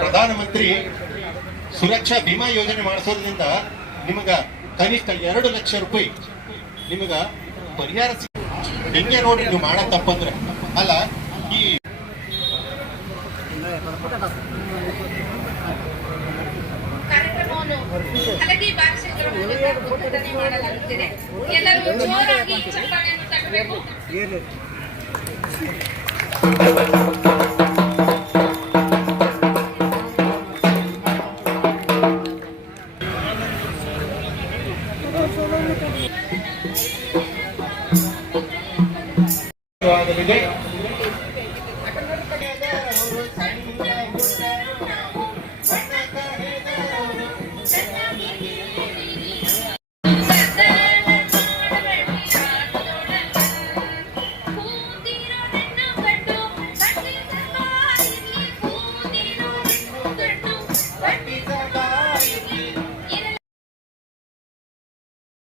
ಪ್ರಧಾನಮಂತ್ರಿ ಸುರಕ್ಷಾ ಬಿಮಾ ಯೋಜನೆ ಮಾಡಿಸೋದ್ರಿಂದ ನಿಮಗ ಕನಿಷ್ಠ 2 ಲಕ್ಷ ರೂಪಾಯಿ ನಿಮಗ ಪರಿಹಾರ ಹಿಂಗೆ ನೋಡ್ರಿ ನೀವು ಮಾಡೋ ತಪ್ಪಂದ್ರೆ ಅಲ್ಲ. ಈ ಕಾರ್ಯಕ್ರಮವನ್ನು ಹಲಗಿ ಭಾಷೆಗಳ ಮೂಲಕ ಉದ್ಘಾಟನೆ ಮಾಡಲಾಗುತ್ತಿದೆ. ಎಲ್ಲರೂ ಜೋರಾಗಿ ಚಪ್ಪಾಳೆಯನ್ನು ತಟ್ಟಬೇಕು.